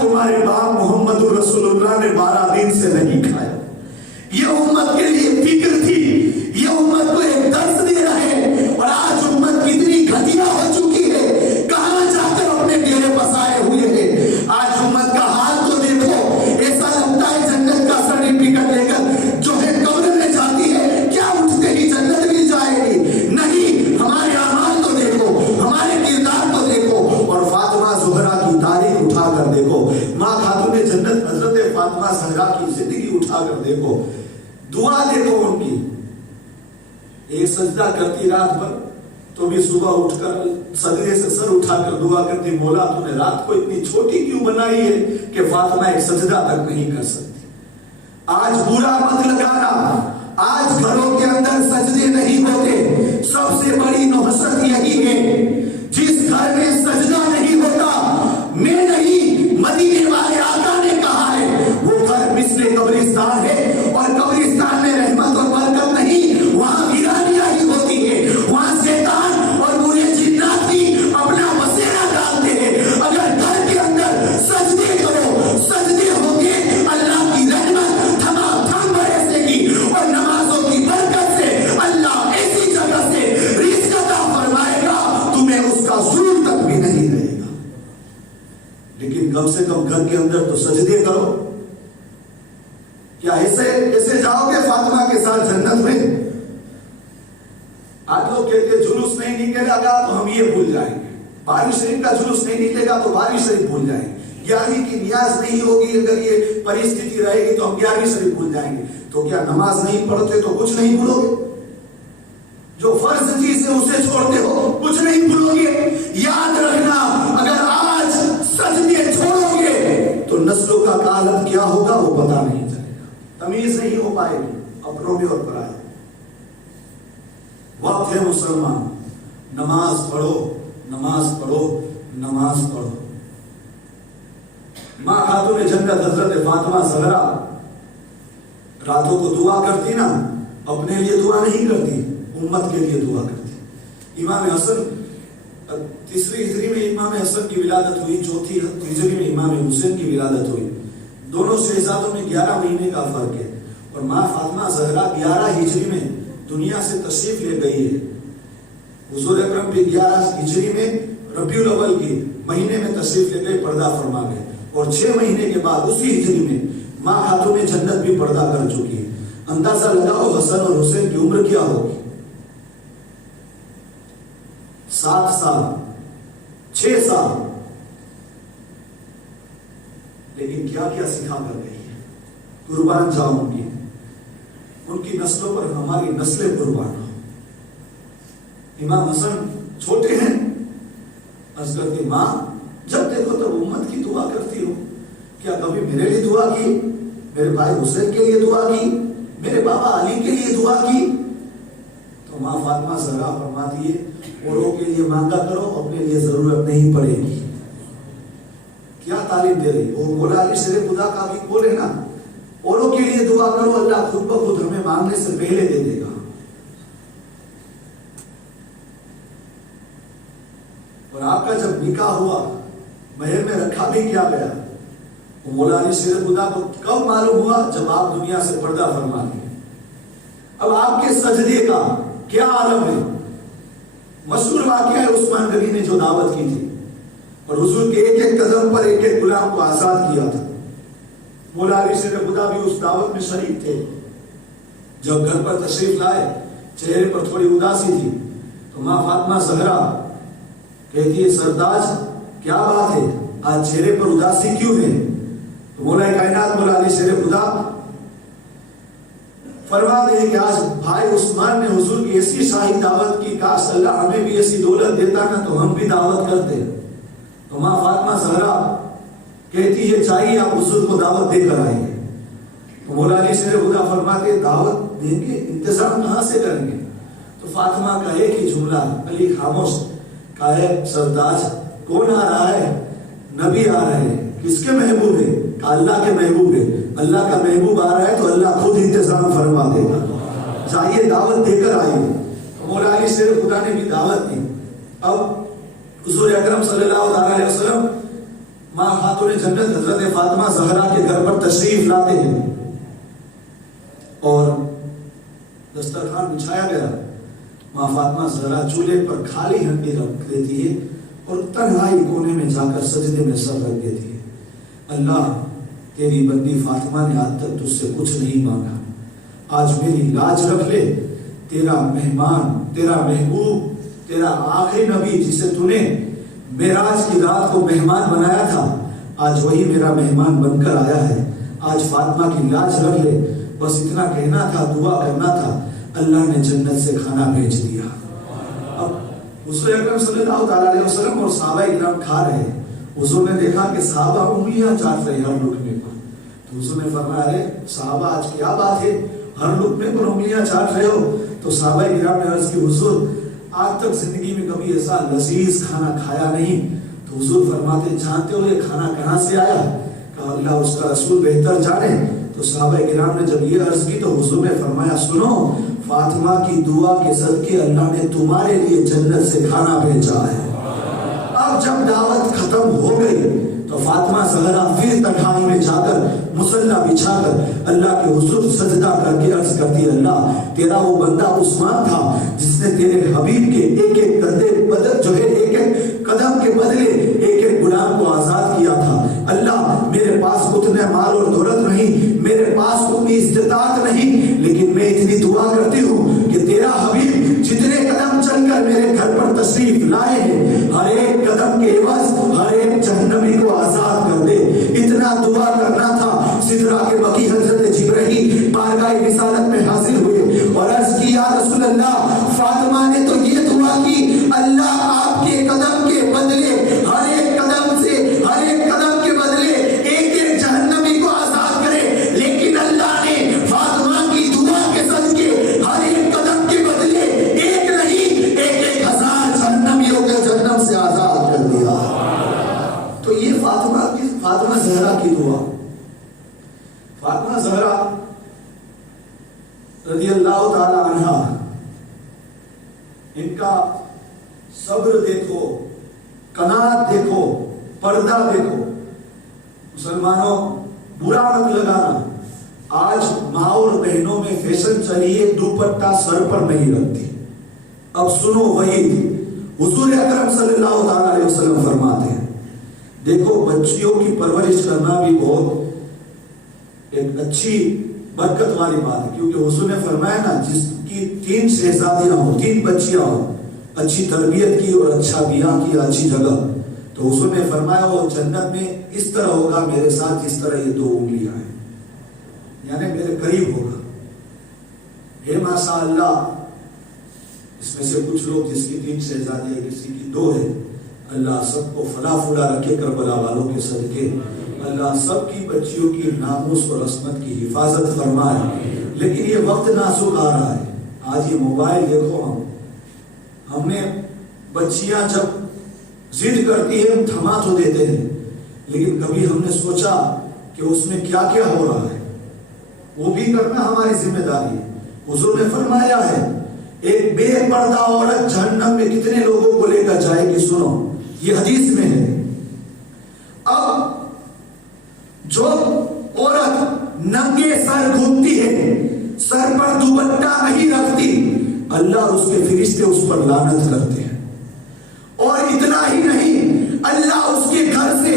تمہارے باپ محمد رسول اللہ نے 12 دن سے نہیں کھایا. یہ امت کے لیے فکر تھی, یہ امت کو ایک درس دے رہے. اور آج امت کتنی گھٹیا ہو چکی ہے, کہاں جا کر اپنے ڈیرے بسائے ہوئے ہیں. آج امت کا حال تو دیکھو, ایسا لگتا ہے جنت کا سرٹیفکیٹ لے کر جو ہے قبر میں جاتی ہے, کیا اٹھتے ہی جنت مل جائے گی؟ نہیں, ہمارے اعمال تو دیکھو, ہمارے کردار کو دیکھو. اور فاطمہ زہرا کی تاریخ اٹھا کر دیکھو, ماں خاتون جنت حضرت فاطمہ زہرا کی زندگی اٹھا کر دیکھو, دعا دیکھو ان کی. ایک سجدہ کرتی رات بھر تو بھی صبح اٹھ کر سجدے سے سر اٹھا کر دعا کرتی, مولا تو نے رات کو اتنی چھوٹی کیوں بنائی ہے کہ فاطمہ ایک سجدہ تک نہیں کر سکتی. آج برا مت لگانا, آج گھروں کے اندر سجدے نہیں ہوتے. سب سے بڑی نحست یہی ہے, جس گھر میں سجدہ نہیں ہوتا, میں نہیں مدینے والے آقا نے کہا ہے وہ گھر مثل قبرستان ہے. اور قبرستان میں رحمت اور برکت نہیں, وہاں ویرانیاں ہی ہوتی ہے. وہاں شیطان اور برے جنات بھی اپنا بسیرا ڈالتے ہیں. اگر گھر کے اندر سجدے کرو, سجدے ہوں گے, اللہ کی رحمت تمام تھام برسے گی. اور نمازوں کی برکت سے اللہ ایسی جگہ سے رزق عطا فرمائے گا, تمہیں اس کا ضرور تک بھی نہیں رہے گا. لیکن کم سے کم گھر کے اندر تو سجدے کرو. کیا ایسے جاؤ گے فاطمہ کے ساتھ جنت میں؟ آج لوگ کہتے ہیں جلوس نہیں نکلے گا تو ہم یہ بھول جائیں گے, بارش شریف کا جلوس نہیں نکلے گا تو بارش شریف بھول جائیں گے, 11ویں کی نیاز نہیں ہوگی اگر یہ پریستھتی رہے گی تو ہم 11ویں شریف بھول جائیں گے. تو کیا نماز نہیں پڑھتے تو کچھ نہیں بھولو گے؟ جو فرض چیز ہے اسے چھوڑتے ہو کچھ نہیں بھولو گے؟ یاد رکھنا, اگر آج سجدے چھوڑو گے تو نسلوں کا حالت کیا ہوگا وہ پتا نہیں چلے گا, تمیز نہیں ہو پائے گی اپنوں میں اور پرائے. وقت ہے مسلمان, نماز پڑھو, نماز پڑھو, نماز پڑھو. ماں خاتون جنت حضرت فاطمہ زہرا راتوں کو دعا کرتی نا, اپنے لیے دعا نہیں کرتی, امت کے لیے دعا کرتی. امام حسن 3 ہجری میں امام حسن کی ولادت ہوئی, 4 ہجری میں امام حسین کی ولادت ہوئی. دونوں شہزادوں میں 11 مہینے کا فرق ہے. اور ماں فاطمہ زہرا 11 ہجری میں دنیا سے تشریف لے گئی ہے. حضور اکرم بھی 11 ہجری میں ربیع الاول کی مہینے میں تشریف لے گئے, پردہ فرما گئے. اور 6 مہینے کے بعد اسی ہجری میں ماں خاتون جنت بھی پردہ کر چکی ہے. اندازہ لگاؤ حسن اور حسین کی عمر کیا ہوگی؟ 7 سال, 6 سال. لیکن کیا کیا سکھا کر گئی ہے. قربان جاؤں گی ان کی نسلوں پر, ہماری نسلیں قربان ہو. امام حسن چھوٹے ہیں, عرض کرتی ماں جب دیکھو تب امت کی دعا کرتی ہو, کیا کبھی میرے لیے دعا کی, میرے بھائی حسین کے لیے دعا کی, میرے بابا علی کے لیے دعا کی؟ تو ماں فاطمہ زہرا فرماتی ہے اوروں کے لیے مانگا کرو, اپنے لیے ضرورت نہیں پڑے گی. کیا تعلیم دے رہی؟ وہ مولا علی شیر خدا کا بھی بولے نا, اوروں کے لیے دعا کرو, اللہ خود بخود ہمیں مانگنے سے پہلے دے دے گا. اور آپ کا جب نکاح ہوا, مہر میں رکھا بھی کیا گیا, وہ مولا علی شیر خدا کو کب معلوم ہوا؟ جب آپ دنیا سے پردہ فرما دیے. اب آپ کے سجدے کا کیا عالم ہے. مشہور واقعہ ہے عثمان غنی نے جو دعوت کی تھی, اور حضور کے ایک ایک قدم پر ایک ایک غلام کو آزاد کیا تھا. مولا علی شیر خدا بھی اس دعوت میں شریک تھے. جب گھر پر تشریف لائے, چہرے پر تھوڑی اداسی تھی, تو ماں فاطمہ زہرا کہتی ہے سرداج کیا بات ہے, آج چہرے پر اداسی کیوں ہے؟ تو مولا کائنات مولا علی شیر خدا فرماتے ہیں کہ آج بھائی عثمان نے حضور کی ایسی شاہی دعوت کی, کاش اللہ ہمیں بھی ایسی دولت دیتا نا تو ہم بھی دعوت کرتے. تو ماں فاطمہ زہرا کہتی ہے چاہیے آپ حضور کو دعوت دے کر آئیے. تو مولا علی شیر خدا فرماتے دعوت دیں گے, انتظام کہاں سے کریں گے؟ تو فاطمہ کا ایک ہی جملہ, علی خاموش, کہا ہے سرداج کون آ رہا ہے؟ نبی آ رہے ہیں. کس کے محبوب ہے؟ اللہ کے محبوب ہے. اللہ کا محبوب آ رہا ہے تو اللہ خود انتظام فرما دے گا, چاہیے دعوت دے کر آئیے. مولا علی شیر خدا نے بھی دعوت دی. اب حضور اکرم صلی اللہ علیہ وسلم ماں خاتون جنت حضرت فاطمہ زہرا کے گھر پر تشریف لاتے ہیں اور دسترخوان بچھایا گیا، ماں فاطمہ زہرا چولہے پر کھالی ہنڈی رکھ دیتی ہے اور تنہائی کونے میں جا کر سجدے میں سر رکھ دیتی ہے۔ اللہ، تیری بندی فاطمہ نے آج تک تجھ سے کچھ نہیں مانگا، آج میری لاج رکھ لے، تیرا مہمان، تیرا محبوب، تیرا آخری نبی جسے تو نے معراج کی رات کو مہمان بنایا تھا، آج وہی میرا مہمان بن کر آیا ہے، آج فاطمہ کی لاج رکھ لے۔ بس اتنا کہنا تھا، دعا کرنا تھا، اللہ نے جنت سے کھانا بھیج دیا۔ اب حضور اکرم صلی اللہ تعالیٰ علیہ وسلم اور صحابہ اکرام کھا رہے، حضور نے دیکھا کہ صحابہ انگلیاں چاٹ رہے ہر لقمے پر، تو حضور نے فرمایا، ارے صحابہ آج کیا بات ہے، ہر لقمے پر انگلیاں چاٹ رہے ہو؟ تو صحابہ اکرام نے عرض کی، حضور آج تک زندگی میں کبھی ایسا لذیذ کھانا کھایا نہیں۔ تو حضور فرماتے، جانتے ہو یہ کھانا کہاں سے آیا؟ کہا اللہ اس کا رسول بہتر جانے۔ تو صحابہ کرام نے جب یہ عرض کی تو حضور نے فرمایا، سنو، فاطمہ کی دعا کے صدقے اللہ نے تمہارے لیے جنت سے کھانا بھیجا ہے۔ اب جب دعوت ختم ہو گئی تو فاطمہ زہرا پھر تنہائی میں جا کر مصلی بچھا کر اللہ کے حضور سجدہ کر کے عرض کرتی، اللہ، تیرا وہ بندہ عثمان تھا جس نے تیرے حبیب کے ایک ایک کندھے بدل جو ہے ایک ایک قدم کے بدلے ایک ایک غلام کو آزاد کیا تھا۔ اللہ، میرے پاس اتنے مال اور دولت نہیں، میرے پاس اتنی استطاعت نہیں، لیکن میں اتنی دعا کرتی ہوں کہ تیرا حبیب جتنے قدم چل کر میرے گھر پر تشریف لائے ہیں، ہر ایک قدم کے عوض ہر ایک جہنمی کو آزاد کر دے۔ اتنا دعا کرنا تھا۔ سدرا کے بقی حضرت جبرائیل بارگاہ رسالت میں حاضر ہوئے اور عرض کی، یا رسول اللہ، فاطمہ نے تو یہ دعا کی، اللہ آپ کے قدم کے بدلے ہر ایک قدم سے ہر ایک قدم کے بدلے ایک ایک جہنمی کو آزاد کرے، لیکن اللہ نے فاطمہ کی دعا کے صدقے ہر ایک قدم کے بدلے ایک نہیں ایک ایک ہزار جہنمیوں کو جہنم سے آزاد کر دیا۔ تو یہ فاطمہ زہرا کی دعا، فاطمہ زہرا رضی اللہ تعالی عنہا، ان کا صبر دیکھو، قناعت دیکھو، پردہ دیکھو۔ مسلمانوں، برا مت لگانا، آج ماں اور بہنوں میں فیشن چلی ہے دوپٹہ سر پر نہیں رکھتی۔ اب سنو وحید، حضور اکرم صلی اللہ تعالی علیہ وسلم فرماتے ہیں، دیکھو بچیوں کی پرورش کرنا بھی بہت ایک اچھی برکت والی بات ہے، کیونکہ حضور نے فرمایا نا، جس کی 3 شہزادیاں ہوں، 3 بچیاں ہوں، اچھی تربیت کی اور اچھا بیاہ کی، اچھی جگہ، تو حضور نے فرمایا وہ جنت میں اس طرح ہوگا میرے ساتھ جس طرح یہ 2 انگلیاں ہیں، یعنی میرے قریب ہوگا۔ ہے ماشاء اللہ، اس میں سے کچھ لوگ جس کی 3 شہزادیاں، کسی کی 2 ہے، اللہ سب کو فلا فلا رکھے کربلا والوں کے صدقے، اللہ سب کی بچیوں کی ناموس اور عصمت کی حفاظت فرمائے۔ لیکن یہ وقت نازک آ رہا ہے، آج یہ موبائل دیکھو، ہم نے بچیاں جب ضد کرتی ہے ہم تھما تو دیتے ہیں، لیکن کبھی ہم نے سوچا کہ اس میں کیا کیا ہو رہا ہے، وہ بھی کرنا ہماری ذمہ داری ہے۔ حضور نے فرمایا ہے، ایک بے پردہ عورت جہنم میں کتنے لوگوں کو لے کر جائے گی، سنو، یہ حدیث میں ہے۔ اب جو عورت ننگے سر گھومتی ہے، سر پر دوپٹہ نہیں رکھتی، اللہ اس کے فرشتے اس پر لعنت کرتے ہیں، اور اتنا ہی نہیں، اللہ اس کے گھر سے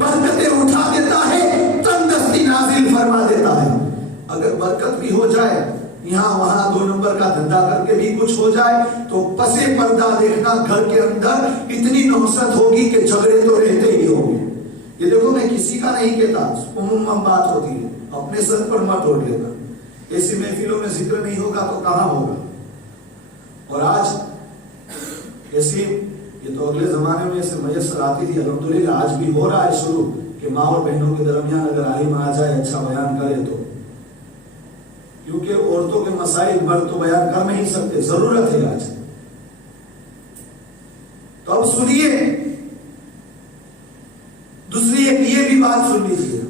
برکتیں اٹھا دیتا ہے، تندرستی نازل فرما دیتا ہے۔ اگر برکت بھی ہو جائے، یہاں وہاں 2 نمبر کا دھندا کر کے بھی کچھ ہو جائے، تو پسے پردہ دیکھنا گھر کے اندر اتنی نحست ہوگی کہ جھگڑے تو رہتے ہی ہوں گے۔ یہ دیکھو، میں کسی کا نہیں کہتا، عموماً بات ہوتی ہے، اپنے سر پر مت اوڑھ لینا، ایسی محفلوں میں ذکر نہیں ہوگا تو کہاں ہوگا۔ اور آج ایسی، یہ تو اگلے زمانے میں ایسے میسر آتی تھی، الحمدللہ آج بھی ہو رہا ہے شروع، کہ ماں اور بہنوں کے درمیان اگر عالم آ جائے، اچھا بیان کرے تو، کیونکہ عورتوں کے مسائل بر تو بیان کر نہیں سکتے، ضرورت ہے آج۔ تو اب سنیے، دوسری ایک یہ بھی بات سن لیجیے،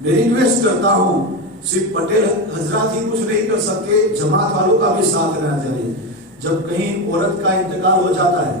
میں ریکویسٹ کرتا ہوں، صرف پٹیل حضرات ہی کچھ نہیں کر سکتے، جماعت والوں کا بھی ساتھ رہنا چاہیے۔ جب کہیں عورت کا انتقال ہو جاتا ہے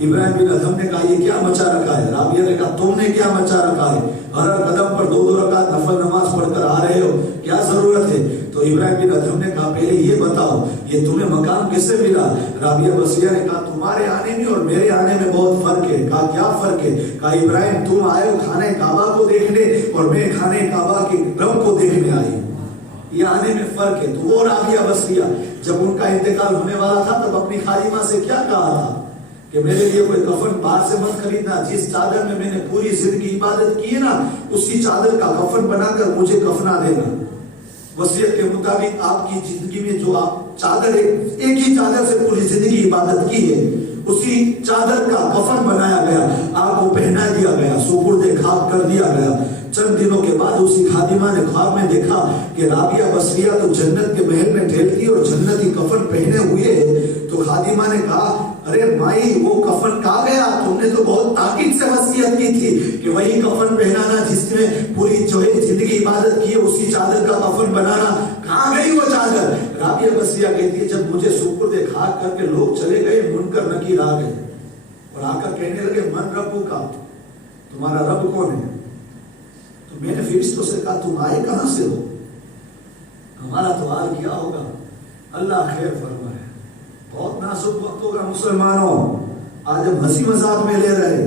ابراہیم بن ادھم نے کہا یہ کیا مچا رکھا ہے؟ رابعہ نے کہا تم نے کیا مچا رکھا ہے؟ ہر قدم پر 2 رکعت نفل نماز پڑھ کر آ رہے ہو، کیا ضرورت ہے؟ تو ابراہیم بن ادھم نے کہا پہلے یہ بتاؤ یہ تمہیں مقام کس سے ملا؟ رابعہ بصریہ نے کہا تمہارے آنے میں اور میرے آنے میں بہت فرق ہے۔ کہا کیا فرق ہے؟ کہا ابراہیم تم آئے ہو خانہ کعبہ کو دیکھنے اور میں خانہ کعبہ کے رب کو دیکھنے آئی ہوں، یہ آنے میں فرق ہے۔ تو وہ رابعہ بصریہ جب ان کا انتقال ہونے والا تھا تب اپنی خادمہ سے کیا کہا تھا کہ میرے لیے کوئی کفن باہر سے مت خریدنا، جس چادر میں میں نے پوری زندگی عبادت کی ہے نا اسی چادر کا کفن بنا کر مجھے کفنا دینا۔ وصیت کے مطابق آپ کی زندگی میں جو آپ چادر ایک ہی چادر سے پوری زندگی عبادت کی ہے اسی چادر کا کفن بنایا گیا، آپ کو پہنا دیا گیا، سپرد خاک کر دیا گیا۔ چند دنوں کے بعد اسی خادمہ نے خواب میں دیکھا کہ رابعہ بصریہ تو جنت کے محل میں ٹھہرتی اور جنتی کفن پہنے ہوئے ہے۔ تو خادمہ نے کہا ارے مائی وہ کفن کہاں گیا؟ تم نے تو بہت تاکید سے وصیت کی تھی کہ وہی کفن پہنانا جس میں پوری جو ہے زندگی عبادت کی ہے اسی چادر کا کفن بنانا، کہاں گئی وہ چادر؟ رابعہ بصریہ کہتی ہے جب مجھے سپرد خاک کر کے لوگ چلے گئے منکر نکیر آ گئے اور آ کر کہنے لگے من ربو کا، تمہارا رب کون ہے؟ تو میں نے فرشتوں سے کہا تم آئے کہاں سے ہو؟ ہمارا تو حال کیا ہوگا، اللہ خیر فرمائے۔ بہت نازک وقت ہوگا مسلمانوں، آج ہم ہنسی مذاق میں لے رہے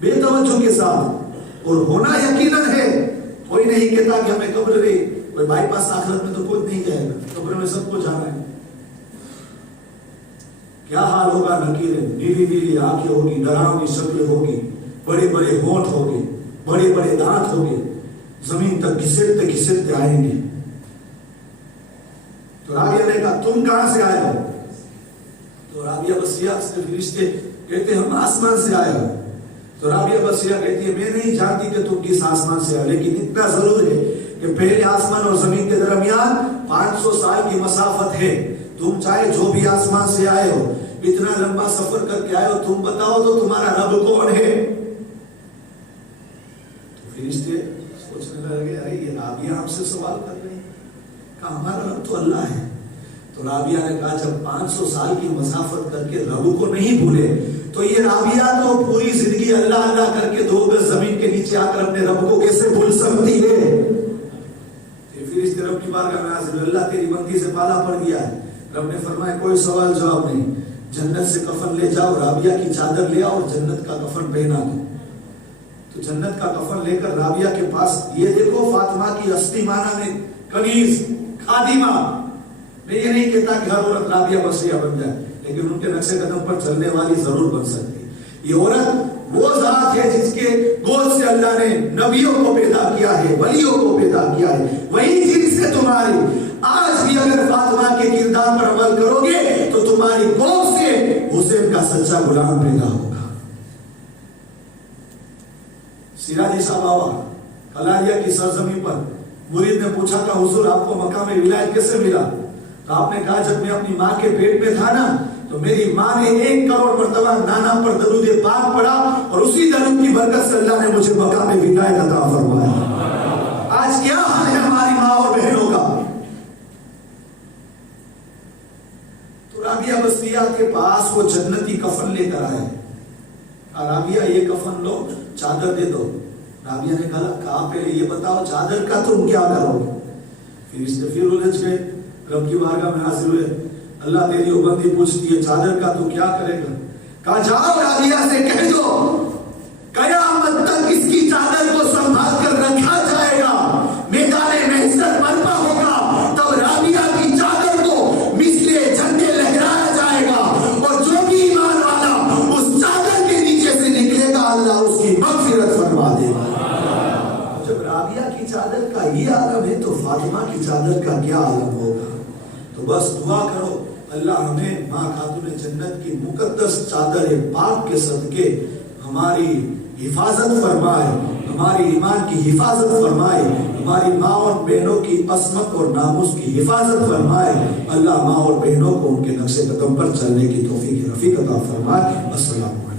بے توجہ کے ساتھ، اور ہونا یقیناً ہے۔ کوئی نہیں کہتا کہ ہمیں قبر رہی، کوئی بائی پاس آخرت میں تو کوئی نہیں جائے گا، قبر میں سب کو جانا ہے۔ کیا حال ہوگا نکیریں، نیلی نیلی آنکھیں ہوگی، ڈراؤنی شکلیں ہوگی، بڑے بڑے ہونٹ ہوگے، بڑے بڑے دانت ہوگے، زمین تک گھسٹتے گھسٹتے آئیں گے۔ تو رابعہ نے کہا تم کہاں سے آئے ہو؟ تو رابعہ بصریہ سے فرشتے کہتے ہم آسمان سے آئے ہو۔ تو رابعہ بصریہ کہتی ہے میں نہیں جانتی کہ تم کس آسمان سے آئے، لیکن اتنا ضرور ہے کہ پہلے آسمان اور زمین کے درمیان 500 سال کی مسافت ہے۔ تم چاہے جو بھی آسمان سے آئے ہو، اتنا لمبا سفر کر کے آئے ہو، تم بتاؤ تو تمہارا رب کون ہے؟ فرشتے سوچنے لگے ارے یہ رابعہ ہم سے سوال کر رہے ہیں، کہا ہمارا رب تو اللہ ہے۔ تو رابعہ نے کہا جب 500 سال کی مسافت کر کے رب کو نہیں بھولے تو یہ رابعہ تو پوری زندگی اللہ اللہ کر کے 2 گز زمین کے نیچے آ کر اپنے رب کو کیسے بھول سکتی ہے؟ فرشتے رب کی بارگاہ میں حاضر، اللہ تیری بندی سے پالا پڑ گیا ہے۔ رب نے فرمایا کوئی سوال جواب نہیں، جنت سے کفن لے جاؤ، رابعہ کی چادر لے آؤ اور جنت کا کفن پہنا دو۔ تو جنت کا کفن لے کر رابعہ کے پاس، یہ دیکھو فاطمہ کی اصلی معنی میں کنیز، خادمہ۔ میں یہ نہیں کہتا کہ ہر عورت رابعہ بصریہ بن جائے، لیکن ان کے نقشے قدم پر چلنے والی ضرور بن سکتی ہے۔ یہ عورت وہ ذات ہے جس کے گود سے اللہ نے نبیوں کو پیدا کیا ہے، ولیوں کو پیدا کیا ہے، وہی جن سے تمہاری آج بھی اگر فاطمہ کے کردار پر عمل کرو گے تو تمہاری گود سے حسین کا سچا غلام پیدا ہوگا۔ سراجی صاحب بابا کلاریہ کی سرزمین پر مرید نے پوچھا کہ حضور آپ کو مقام ولایت کیسے ملا؟ تو آپ نے کہا جب میں اپنی ماں کے پیٹ میں تھا نا تو میری ماں نے 1 کروڑ مرتبہ نانا پر درود پاک پڑھا اور اسی درود کی برکت سے اللہ نے مجھے مقام ولایت عطا فرمایا۔ آج کیا حال ہے ہماری ماں اور بہنوں کا؟ تو رابعہ بصریہ کے پاس وہ جنتی کفن لے کر آئے، رابعہ یہ کفن لو، چادر دے دو۔ رابعہ نے کہا پہلے یہ بتاؤ چادر کا تم کیا کرو گے؟ پھر الجھ گئے، رب کی بارگاہ میں حاضر ہوئے، اللہ تیری وہ بندی پوچھتی ہے چادر کا تو کیا کرے گا؟ کہا جاؤ رابعہ سے کہہ دو قیامت تک اس کی چادر کو سنبھال کر رکھا جائے گا، میدان محشر برپا ہوگا، تب رابعہ کی چادر کو مثل جھنڈے لہرایا جائے گا، اور جو بھی ایمان والا اس چادر کے نیچے سے نکلے گا اللہ اس کی مغفرت فرما دے گا۔ جب رابعہ کی چادر کا یہ عالم ہے تو فاطمہ کی چادر کا کیا عالم ہوگا؟ تو بس دعا کرو اللہ ہمیں ماں خاتون جنت کی مقدس چادر پاک کے صدقے ہماری حفاظت فرمائے، ہماری ایمان کی حفاظت فرمائے، ہماری ماں اور بہنوں کی عصمت اور ناموس کی حفاظت فرمائے۔ اللہ ماں اور بہنوں کو ان کے نقش قدم پر چلنے کی توفیق رفیق عطا فرمائے۔ السلام علیکم۔